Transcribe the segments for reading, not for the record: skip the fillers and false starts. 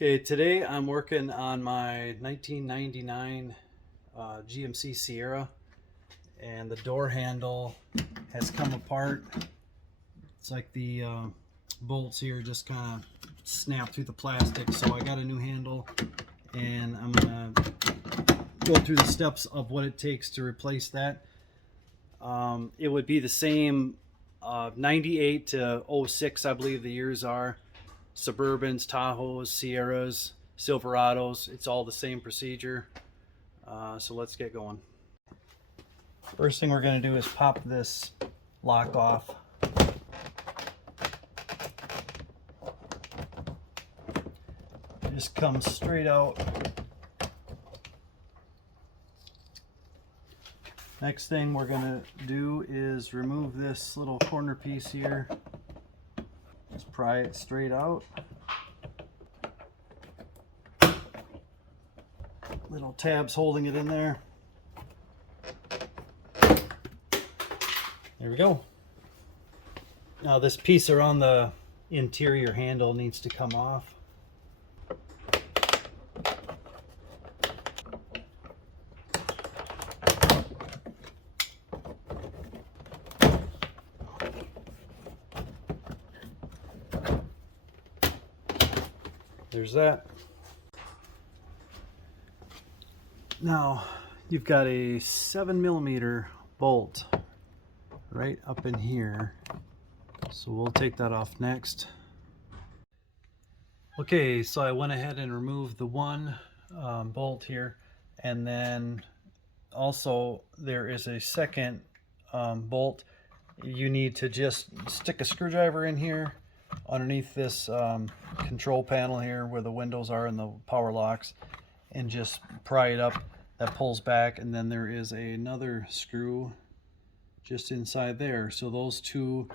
Okay, today I'm working on my 1999 GMC Sierra, and the door handle has come apart. It's like the bolts here just kind of snap through the plastic, so I got a new handle, and I'm gonna go through the steps of what it takes to replace that. It would be the same 98 to 06, I believe the years are. Suburbans, Tahoes, Sierras, Silverados, it's all the same procedure. So let's get going. First thing we're going to do is pop this lock off. It just comes straight out. Next thing we're going to do is remove this little corner piece here. Just pry it straight out. Little tabs holding it in there. There we go. Now this piece around the interior handle needs to come off. There's that. Now you've got a 7mm bolt right up in here, so we'll take that off next. Okay, so I went ahead and removed the one bolt here, and then also there is a second bolt. You need to just stick a screwdriver in here underneath this control panel here where the windows are and the power locks, and just pry it up. That pulls back, and then there is another screw just inside there. So those two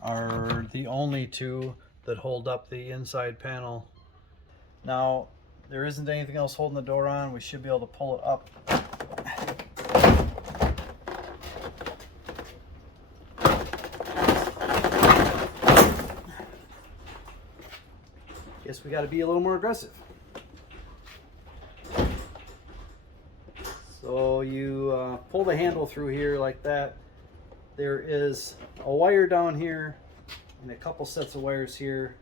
are the only two that hold up the inside panel. Now there isn't anything else holding the door on. We should be able to pull it up. Guess we got to be a little more aggressive. So you pull the handle through here like that. There is a wire down here and a couple sets of wires here.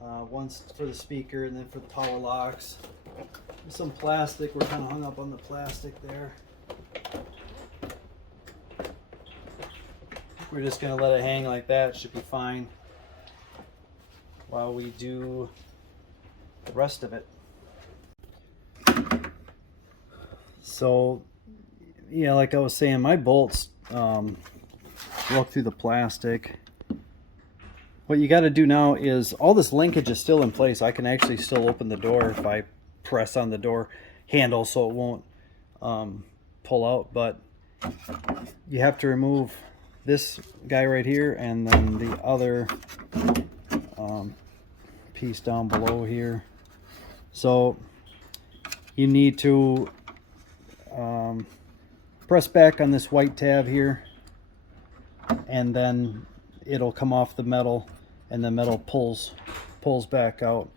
One's for the speaker and then for the power locks. There's some plastic. We're kind of hung up on the plastic there. We're just going to let it hang like that. Should be fine while we do the rest of it. So, yeah, like I was saying, my bolts walk through the plastic. What you got to do now is, all this linkage is still in place. I can actually still open the door if I press on the door handle so it won't pull out, but you have to remove this guy right here and then the other piece down below here. So you need to press back on this white tab here, and then it'll come off the metal, and the metal pulls back out.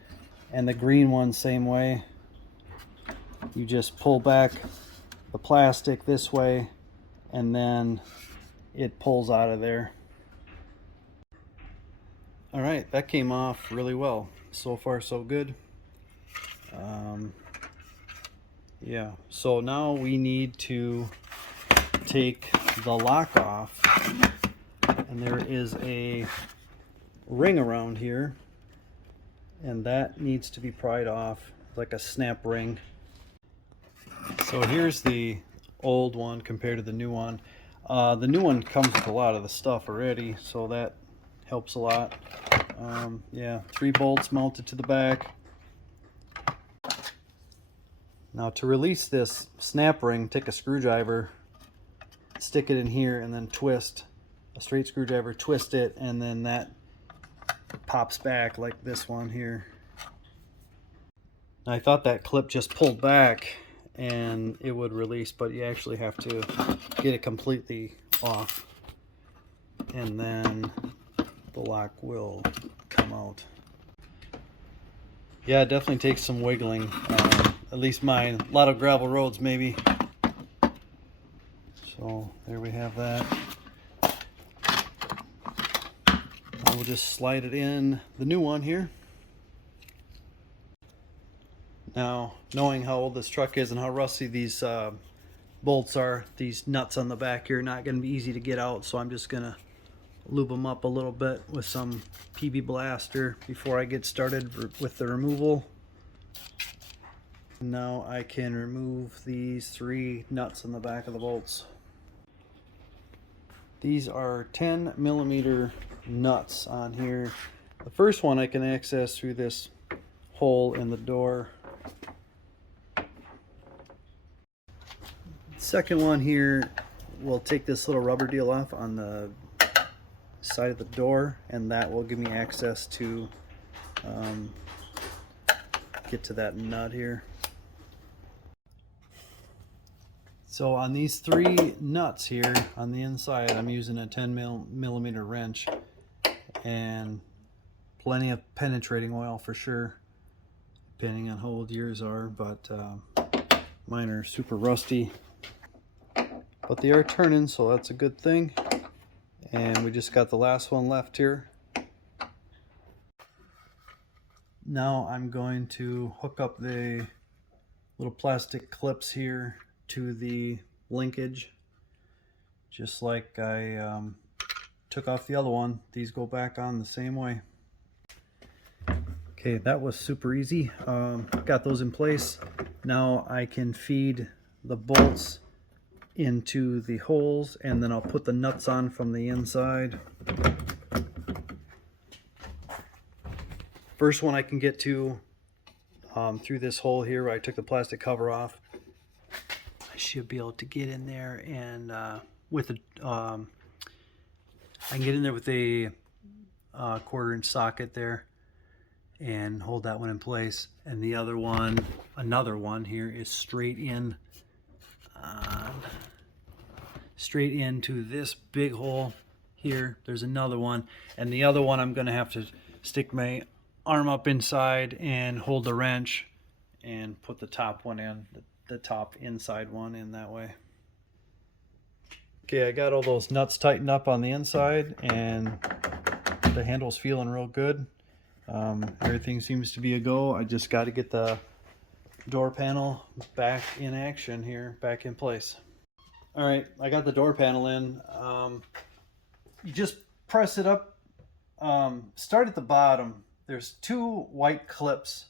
And the green one, same way. You just pull back the plastic this way, and then it pulls out of there. All right, that came off really well. So far so good. Yeah, so now we need to take the lock off, and there is a ring around here, and that needs to be pried off, like a snap ring. So here's the old one compared to the new one. The new one comes with a lot of the stuff already, so that helps a lot. Yeah, 3 bolts mounted to the back. Now to release this snap ring, take a screwdriver, stick it in here, and then twist. A straight screwdriver, twist it, and then that pops back like this one here. Now, I thought that clip just pulled back and it would release, but you actually have to get it completely off, and then the lock will come out. Yeah, it definitely takes some wiggling. At least mine. A lot of gravel roads maybe. So there we have that. Now we'll just slide it in the new one here. Now, knowing how old this truck is and how rusty these bolts are, these nuts on the back here are not going to be easy to get out, so I'm just going to lube them up a little bit with some PB Blaster before I get started with the removal. Now I can remove these 3 nuts on the back of the bolts. These are 10mm nuts on here. The first one I can access through this hole in the door. Second one here, we'll take this little rubber deal off on the side of the door, and that will give me access to get to that nut here. So on these 3 nuts here on the inside, I'm using a 10mm wrench and plenty of penetrating oil for sure, depending on how old yours are, but mine are super rusty. But they are turning, so that's a good thing. And we just got the last one left here. Now I'm going to hook up the little plastic clips here to the linkage, just like I took off the other one. These go back on the same way. Okay, that was super easy. Got those in place. Now I can feed the bolts into the holes, and then I'll put the nuts on from the inside. First one I can get to through this hole here where I took the plastic cover off. I should be able to get in there, and with a I can get in there with a 1/4-inch socket there and hold that one in place. And the other one, another one here, is straight into this big hole here. There's another one, and the other one I'm going to have to stick my arm up inside and hold the wrench and put the top one in, the top inside one in that way. Okay, I got all those nuts tightened up on the inside, and the handle's feeling real good. Everything seems to be a go. I just got to get the door panel back in action here, back in place. All right, I got the door panel in. You just press it up. Start at the bottom. There's 2 white clips.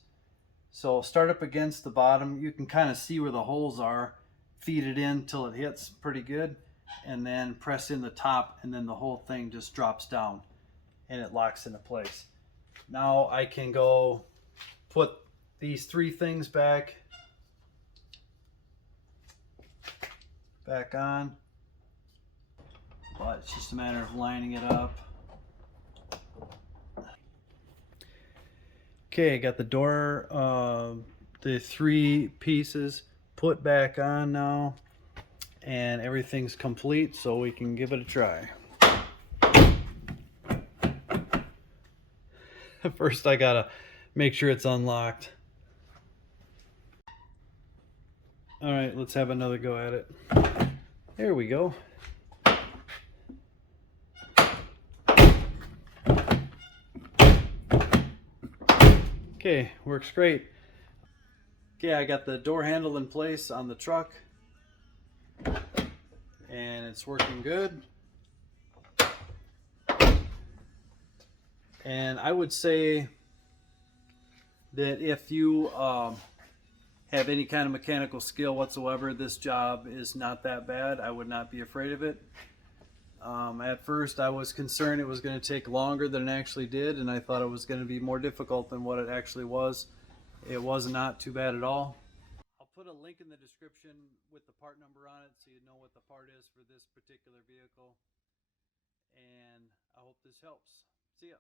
So start up against the bottom. You can kind of see where the holes are. Feed it in till it hits pretty good, and then press in the top, and then the whole thing just drops down and it locks into place. Now I can go put these 3 things back on, but it's just a matter of lining it up. Okay, I got the door, the 3 pieces put back on now, and everything's complete, so we can give it a try. First I gotta make sure it's unlocked. All right, let's have another go at it. There we go. Okay, works great. Okay, I got the door handle in place on the truck, and it's working good. And I would say that if you have any kind of mechanical skill whatsoever, this job is not that bad. I would not be afraid of it. At first I was concerned it was going to take longer than it actually did, and I thought it was going to be more difficult than what it actually was. It was not too bad at all. I'll put a link in the description with the part number on it so you know what the part is for this particular vehicle. And I hope this helps. See ya.